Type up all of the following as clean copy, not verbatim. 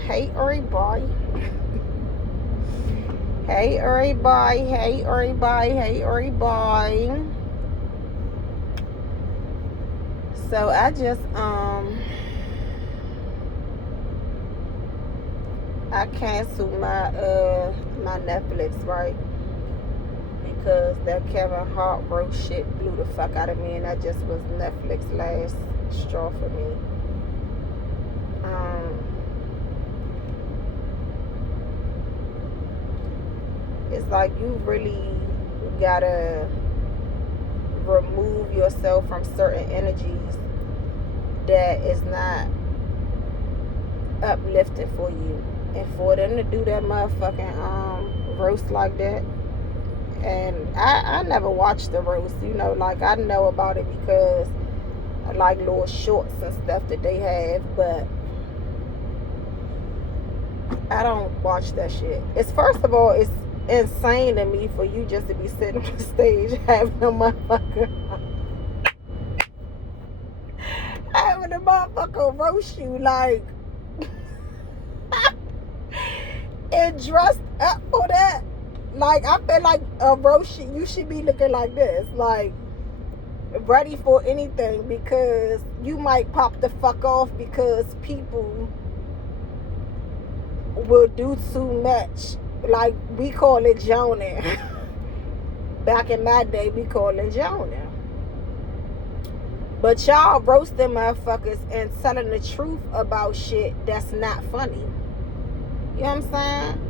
hey everybody. Hey everybody, hey everybody, hey everybody. So I just I canceled my Netflix, right? Because that Kevin Hart roast shit blew the fuck out of me, and that just was Netflix last straw for me. It's like you really gotta remove yourself from certain energies that is not uplifting for you, and for them to do that motherfucking roast like that. And I never watched the roast, like I know about it because I like little shorts and stuff that they have, but I don't watch that shit. It's, first of all, it's insane to me for you just to be sitting on the stage having a motherfucker roast you, like and dressed up for that. Like, I feel like a roast, you should be looking like this, like ready for anything, because you might pop the fuck off because people will do too much. Like, we call it joning. Back in my day, we call it joning. But y'all roasting motherfuckers and telling the truth about shit that's not funny. You know what I'm saying?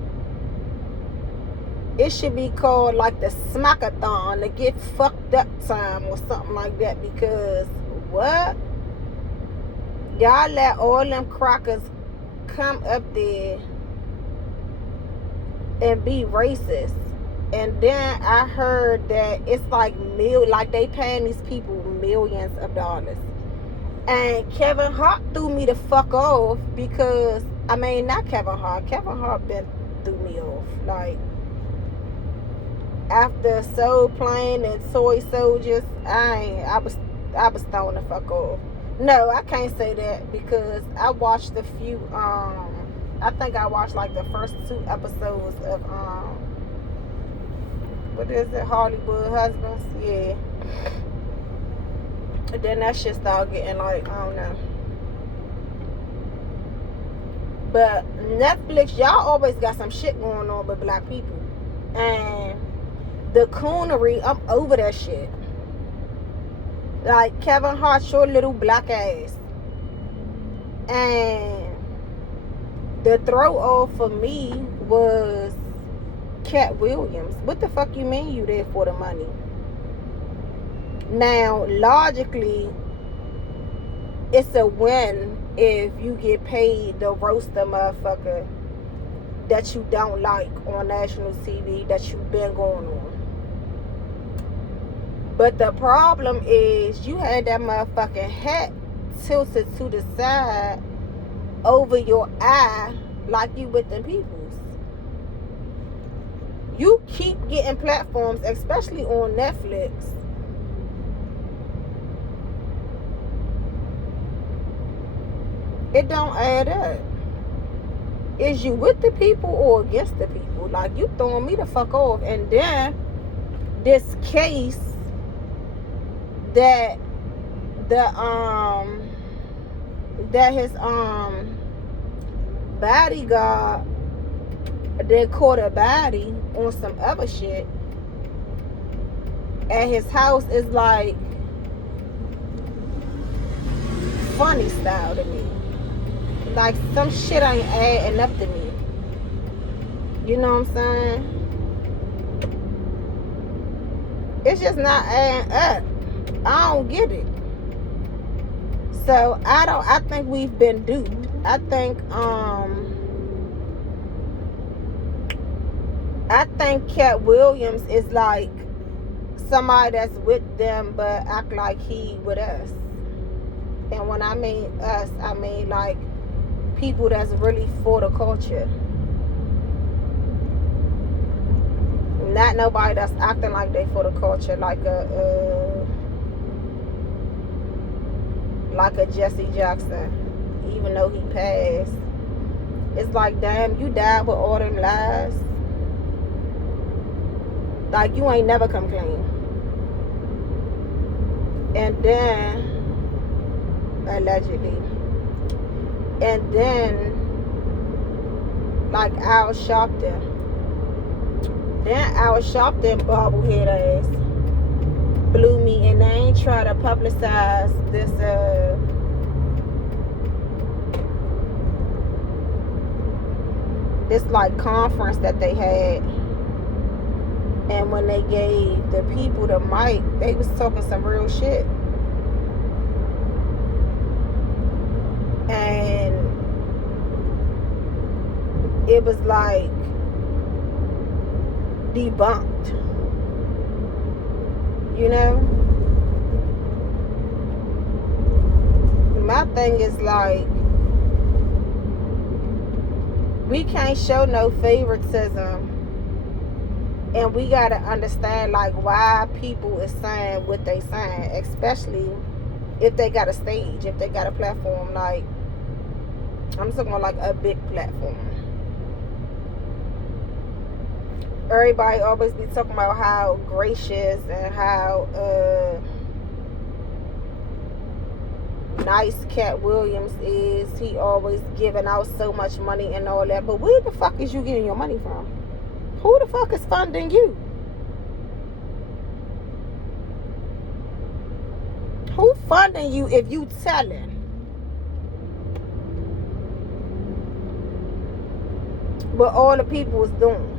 It should be called like the smackathon, the get fucked up time or something like that, because what? Y'all let all them crackers come up there and be racist. And then I heard that it's like they paying these people millions of dollars. And Kevin Hart threw me the fuck off because, not Kevin Hart. Kevin Hart been threw me off. Like, after Soul Plane and Toy Soldiers, I was thrown the fuck off. No, I can't say that because I watched a few, I think I watched like the first 2 episodes of, what is it, Hollywood Husbands? Yeah. And then that shit started getting like, I don't know. But Netflix, y'all always got some shit going on with black people. And the coonery, I'm over that shit. Like, Kevin Hart, your little black ass. And the throw off for me was Cat Williams. What the fuck you mean you there for the money? Now, logically, it's a win if you get paid to roast a motherfucker that you don't like on national TV that you've been going on. But the problem is you had that motherfucking hat tilted to the side over your eye like you with them peoples. You keep getting platforms, especially on Netflix. It don't add up. Is you with the people or against the people? Like, you throwing me the fuck off. And then this case that his bodyguard, they caught a body on some other shit at his house, is like funny style to me. Like, some shit ain't adding up to me. You know what I'm saying? It's just not adding up. I don't get it. So I think we've been duped. I think Cat Williams is like somebody that's with them but act like he with us. And when I mean us, I mean like people that's really for the culture. Not nobody that's acting like they for the culture, like a Jesse Jackson, even though he passed. It's it's like, damn, you died with all them lies. Like, you ain't never come clean. And then, allegedly. And then, like Al Sharpton. Then Al Sharpton bobblehead ass blew me, and they ain't try to publicize this like conference that they had. And when they gave the people the mic, they was talking some real shit. And it was like debunked. You know? My thing is like, we can't show no favoritism, and we gotta understand like why people is saying what they saying, especially if they got a stage, if they got a platform. Like, I'm talking about like a big platform. Everybody always be talking about how gracious and how nice Cat Williams is. He always giving out so much money and all that. But where the fuck is you getting your money from? Who the fuck is funding you? Who funding you if you telling? What all the people is doing.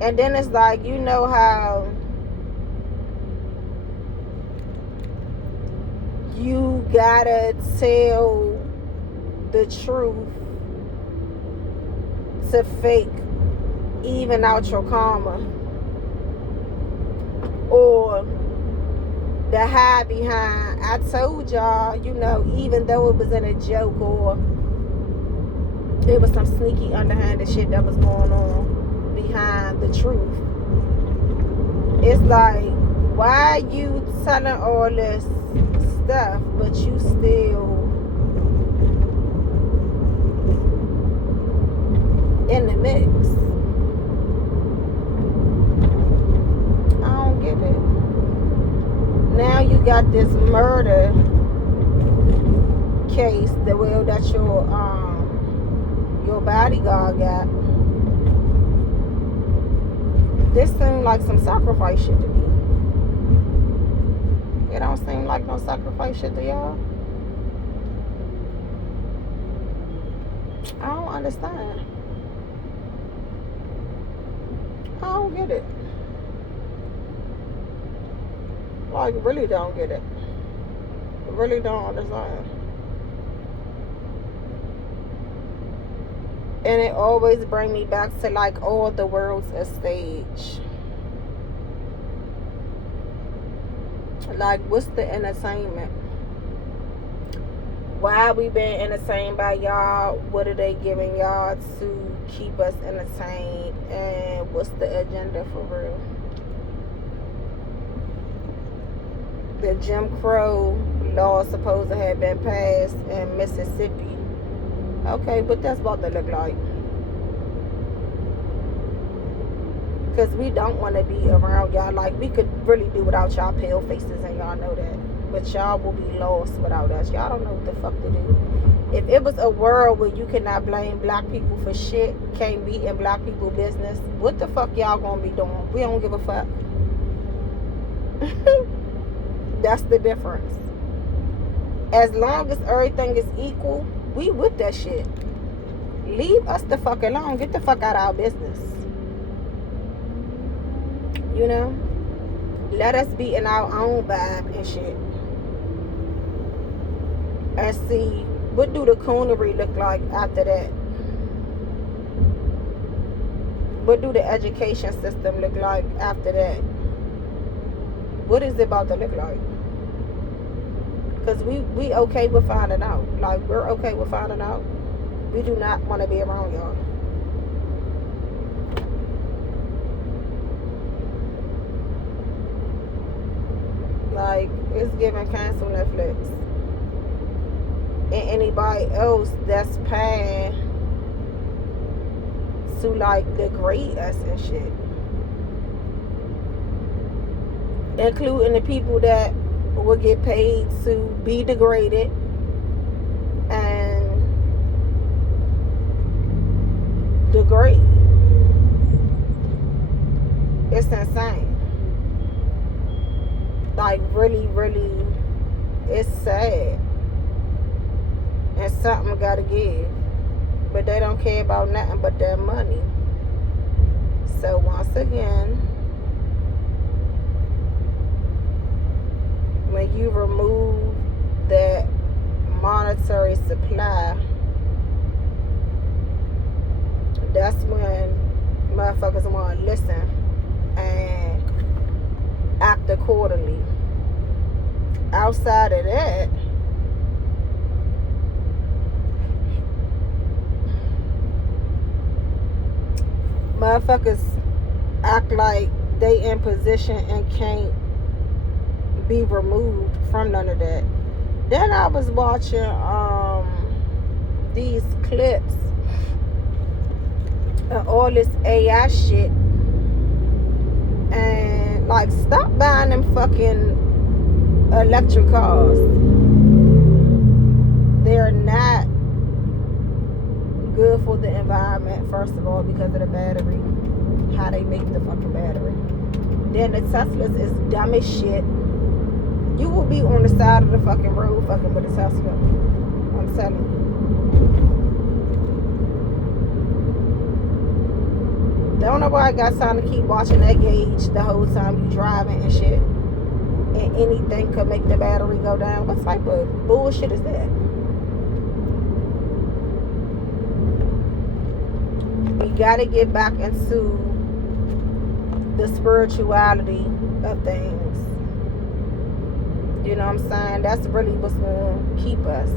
And then it's like, you know how you gotta tell the truth to fake even out your karma, or the hide behind, I told y'all, you know, even though it was in a joke or there was some sneaky underhanded shit that was going on behind the truth. It's like, why you telling all this stuff but you still in the mix? I don't get it. Now you got this murder case, the way that your bodyguard got. This seems like some sacrifice shit to me. It don't seem like no sacrifice shit to y'all. I don't understand. I don't get it. Like, really don't get it. Really don't understand. And it always brings me back to like, all the world's a stage. Like, what's the entertainment? Why we being entertained by y'all? What are they giving y'all to keep us entertained? And what's the agenda for real? The Jim Crow law supposed to have been passed in Mississippi. Okay, but that's what they look like. Because we don't want to be around y'all. Like, we could really do without y'all pale faces, and y'all know that. But y'all will be lost without us. Y'all don't know what the fuck to do. If it was a world where you cannot blame black people for shit, can't be in black people business, what the fuck y'all gonna be doing? We don't give a fuck. That's the difference. As long as everything is equal, we with that shit. Leave us the fuck alone. Get the fuck out of our business. You know? Let us be in our own vibe and shit. And see, what do the coonery look like after that? What do the education system look like after that? What is it about to look like? Because we okay with finding out. Like, we're okay with finding out. We do not want to be around y'all. Like, it's giving cancel Netflix. And anybody else that's paying to like degrade us and shit, including the people that will get paid to be degraded and degrade. It's insane. Like really, really, it's sad. And something gotta give. But they don't care about nothing but their money. So once again, when you remove that monetary supply, that's when motherfuckers want to listen and act accordingly. Outside of that, motherfuckers act like they in position and can't be removed from none of that. Then I was watching these clips of all this AI shit, and like, stop buying them fucking electric cars. They're not good for the environment, first of all, because of the battery, how they make the fucking battery. Then the Teslas is dumb as shit. You will be on the side of the fucking road fucking with a Tesla. I'm telling you. Don't know why I got time to keep watching that gauge the whole time you driving and shit. And anything could make the battery go down. What type of bullshit is that? We gotta get back into the spirituality of things. You know what I'm saying? That's really what's gonna keep us.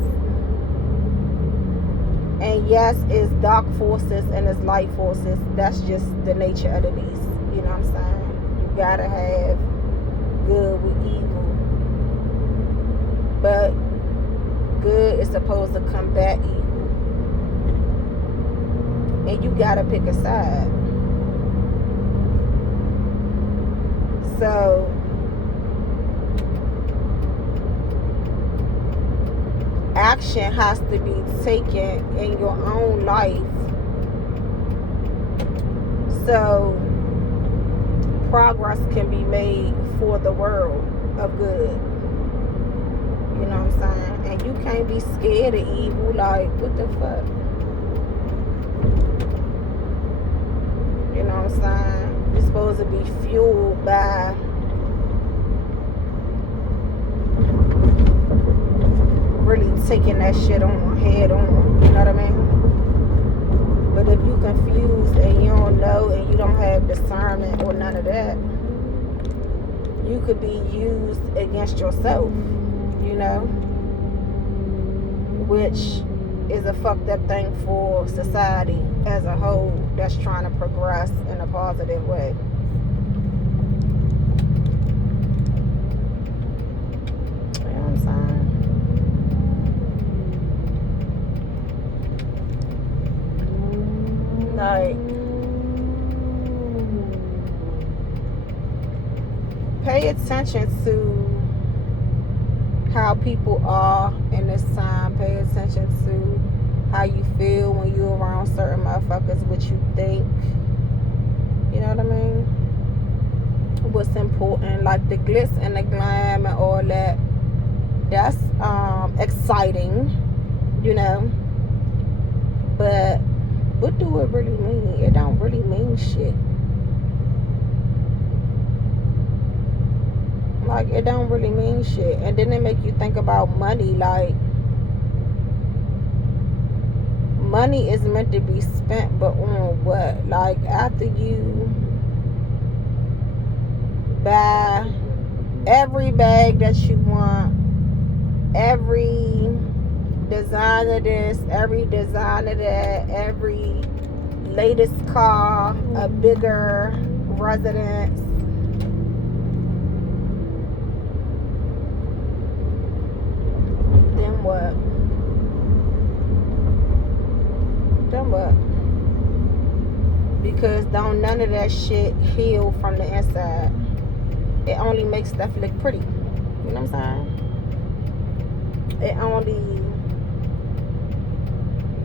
And yes, it's dark forces and it's light forces. That's just the nature of the beast. You know what I'm saying? You gotta have good with evil. But good is supposed to combat evil. And you gotta pick a side. So action has to be taken in your own life so progress can be made for the world of good. You know what I'm saying? And you can't be scared of evil. Like, what the fuck? You know what I'm saying? You're supposed to be fueled by really taking that shit on, head on. You know what I mean? But if you confused and you don't know and you don't have discernment or none of that, you could be used against yourself, you know? Which is a fucked up thing for society as a whole that's trying to progress in a positive way. You know what I'm saying? Like, pay attention to how people are in this time. Pay attention to how you feel when you're around certain motherfuckers, what you think. You know what I mean? What's important, like the glitz and the glam and all that. That's exciting, you know. But what do it really mean? It don't really mean shit. Like, it don't really mean shit. And then they make you think about money. Like, money is meant to be spent, but on what? Like, after you buy every bag that you want, every design of this, every design of that, every latest car, a bigger residence, then what? Then what? Because don't none of that shit heal from the inside. It only makes stuff look pretty. You know what I'm saying? It only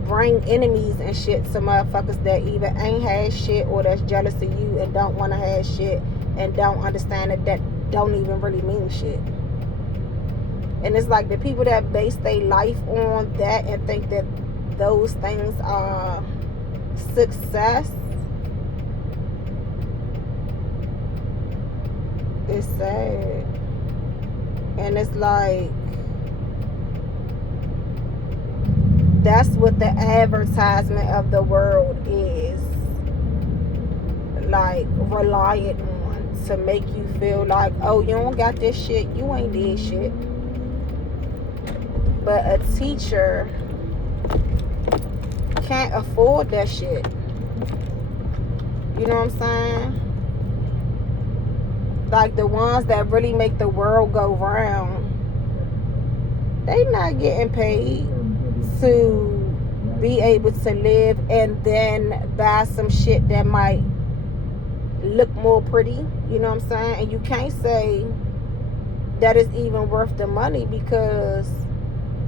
bring enemies and shit to motherfuckers that either ain't had shit or that's jealous of you and don't want to have shit and don't understand that don't even really mean shit. And it's like the people that base their life on that and think that those things are success, it's sad. And it's like, that's what the advertisement of the world is, like, reliant on, to make you feel like, oh, you don't got this shit, you ain't did shit. But a teacher can't afford that shit. You know what I'm saying? Like, the ones that really make the world go round, they not getting paid to be able to live and then buy some shit that might look more pretty. You know what I'm saying? And you can't say that it's even worth the money, because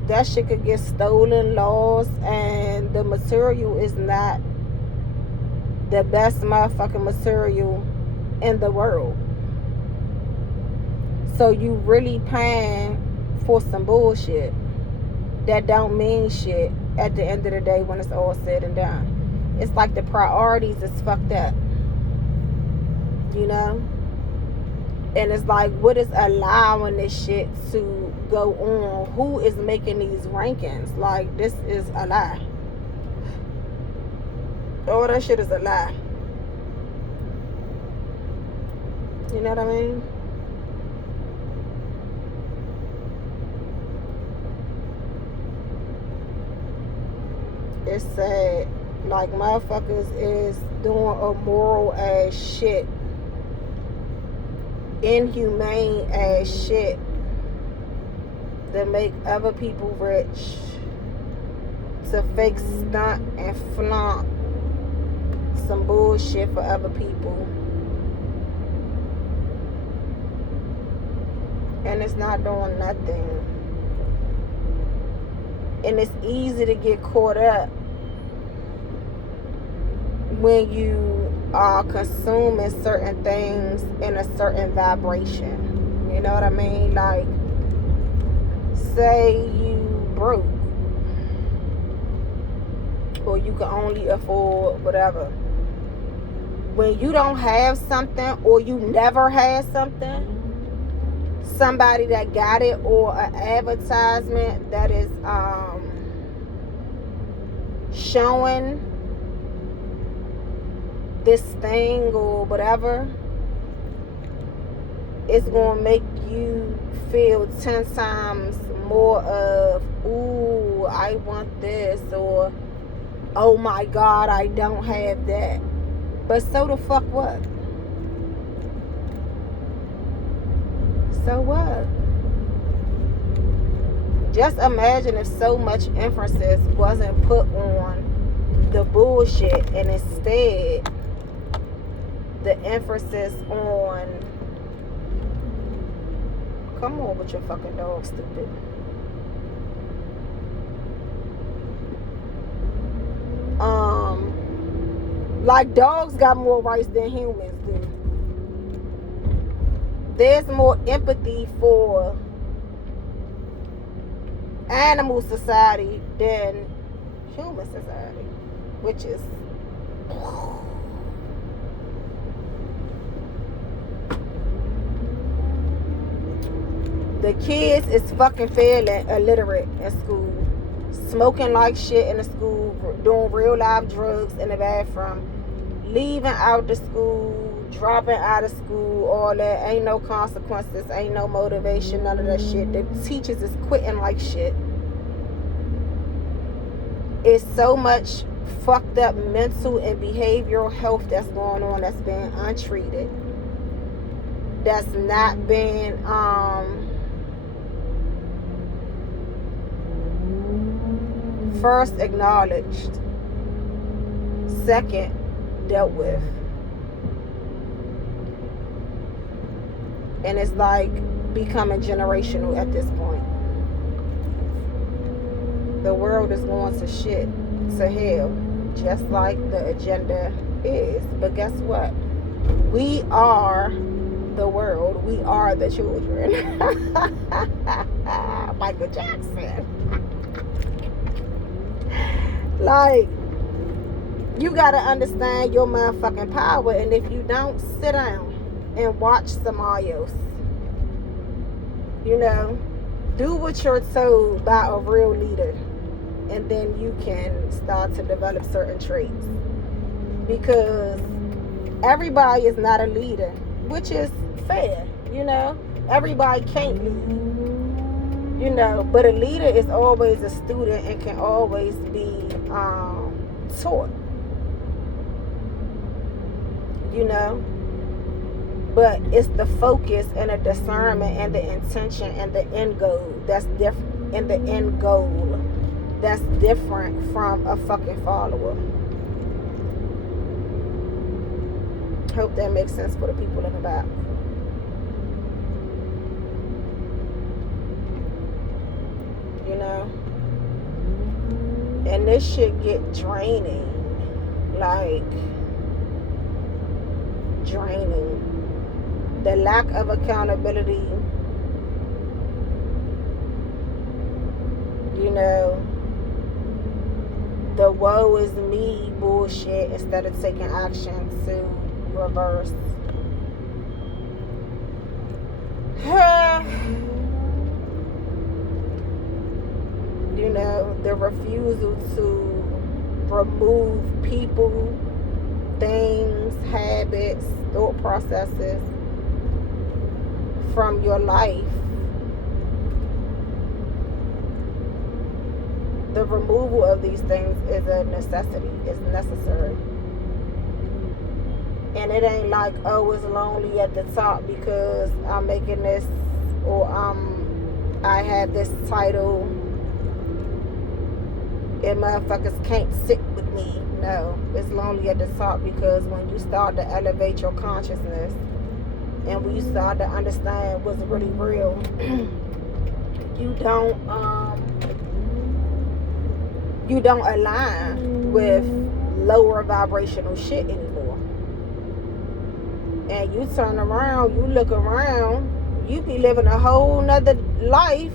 that shit could get stolen, lost, and the material is not the best motherfucking material in the world. So you really paying for some bullshit that don't mean shit at the end of the day when it's all said and done. It's like the priorities is fucked up. You know? And it's like, what is allowing this shit to go on? Who is making these rankings? Like, this is a lie. All that shit is a lie. You know what I mean? It's sad. Like, motherfuckers is doing immoral ass shit, inhumane ass shit to make other people rich, to fake stunt and flaunt some bullshit for other people. And it's not doing nothing. And it's easy to get caught up when you are consuming certain things in a certain vibration. You know what I mean? Like, say you broke, or you can only afford whatever. When you don't have something, or you never had something, somebody that got it, or an advertisement that is showing this thing or whatever, it's gonna make you feel 10 times more of, ooh, I want this, or oh my God, I don't have that. But so the fuck what? So what? Just imagine if so much emphasis wasn't put on the bullshit, and instead the emphasis on, come on with your fucking dog, stupid. Like, dogs got more rights than humans do. There's more empathy for animal society than human society, which is the kids is fucking failing illiterate in school, smoking like shit in the school, doing real live drugs in the bathroom, leaving out the school, dropping out of school, all that. Ain't no consequences, ain't no motivation, none of that shit. The teachers is quitting like shit. It's so much fucked up mental and behavioral health that's going on, that's being untreated, that's not being first acknowledged, second dealt with. And it's like becoming generational at this point. The world is going to shit, to hell, just like the agenda is. But guess what? We are the world. We are the children. Michael Jackson. Like, you gotta understand your motherfucking power. And if you don't, sit down and watch somebody else. You know, do what you're told by a real leader, and then you can start to develop certain traits. Because everybody is not a leader, which is fair. You know, everybody can't lead. You know, but a leader is always a student and can always be taught. You know, but it's the focus and the discernment and the intention and the end goal that's different. And the end goal that's different from a fucking follower. Hope that makes sense for the people in the back. You know, and this shit get draining. Like, draining. The lack of accountability, you know, the woe is me bullshit instead of taking action to reverse. You know, the refusal to remove people, things, habits, thought processes from your life. The removal of these things is a necessity. It's necessary. And it ain't like, oh, it's lonely at the top because I'm making this, or I have this title and motherfuckers can't sit with me. No, it's lonely at the top because when you start to elevate your consciousness and when you start to understand what's really real, you don't align with lower vibrational shit anymore. And you turn around, you look around, you be living a whole nother life,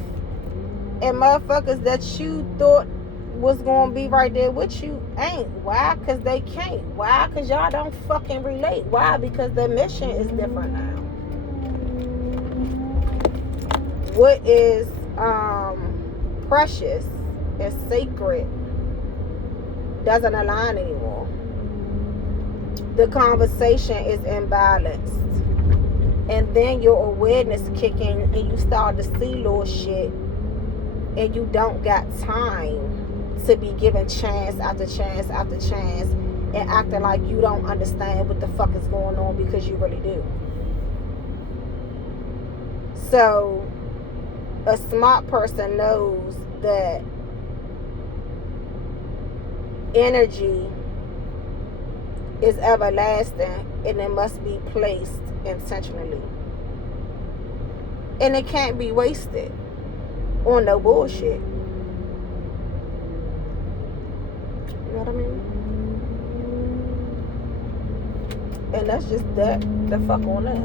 and motherfuckers that you thought was gonna be right there with you ain't. Why? Because they can't. Why? Because y'all don't fucking relate. Why? Because their mission is different now. What is precious and sacred doesn't align anymore. The conversation is imbalanced, and then your awareness kick in and you start to see little shit, and you don't got time to be given chance after chance after chance and acting like you don't understand what the fuck is going on, because you really do. So a smart person knows that energy is everlasting and it must be placed intentionally. And it can't be wasted on no bullshit. You know what I mean? And that's just that. The fuck on that.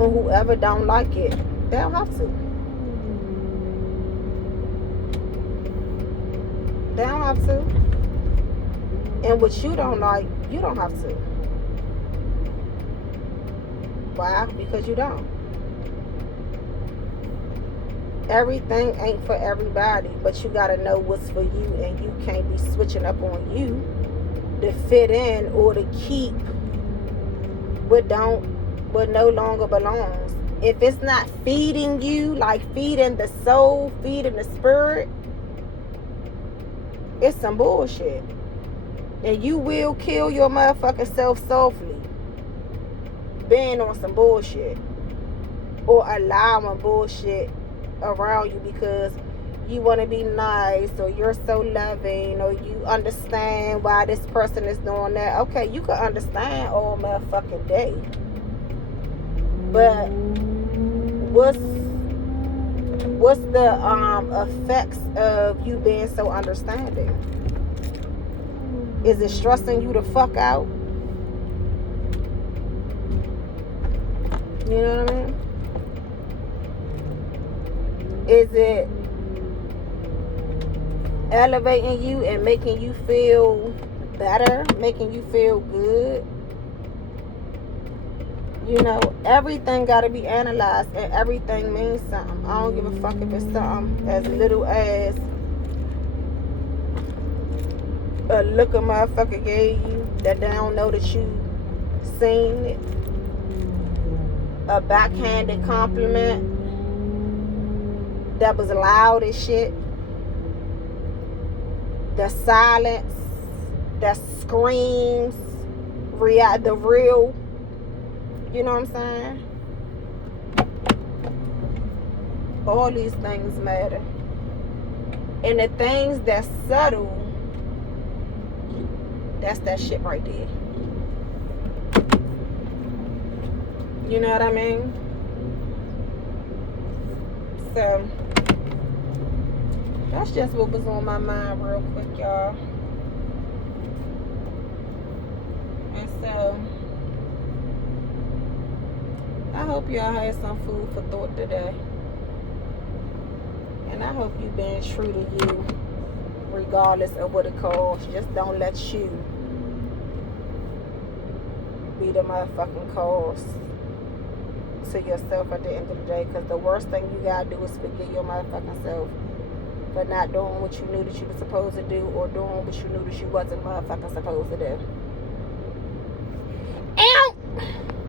On whoever don't like it, they don't have to. They don't have to. And what you don't like, you don't have to. Why? Because you don't. Everything ain't for everybody, but you gotta know what's for you, and you can't be switching up on you to fit in or to keep what no longer belongs. If it's not feeding you, like feeding the soul, feeding the spirit, it's some bullshit. And you will kill your motherfucking self softly being on some bullshit or allowing bullshit around you, because you want to be nice, or you're so loving, or you understand why this person is doing that. Okay, you can understand all motherfucking day. But what's the effects of you being so understanding? Is it stressing you the fuck out? You know what I mean? Is it elevating you and making you feel better, making you feel good? You know, everything got to be analyzed, and everything means something. I don't give a fuck if it's something as little as a look a motherfucker gave you that they don't know that you seen it. A backhanded compliment that was loud as shit. The silence, the screams, the real, you know what I'm saying? All these things matter. And the things that's subtle, that's that shit right there. You know what I mean? So, that's just what was on my mind real quick, y'all. And so, I hope y'all had some food for thought today. And I hope you being true to you, regardless of what it costs. Just don't let you be the motherfucking cause to yourself at the end of the day. Because the worst thing you gotta do is forget your motherfucking self for not doing what you knew that you were supposed to do, or doing what you knew that you wasn't motherfucking supposed to do.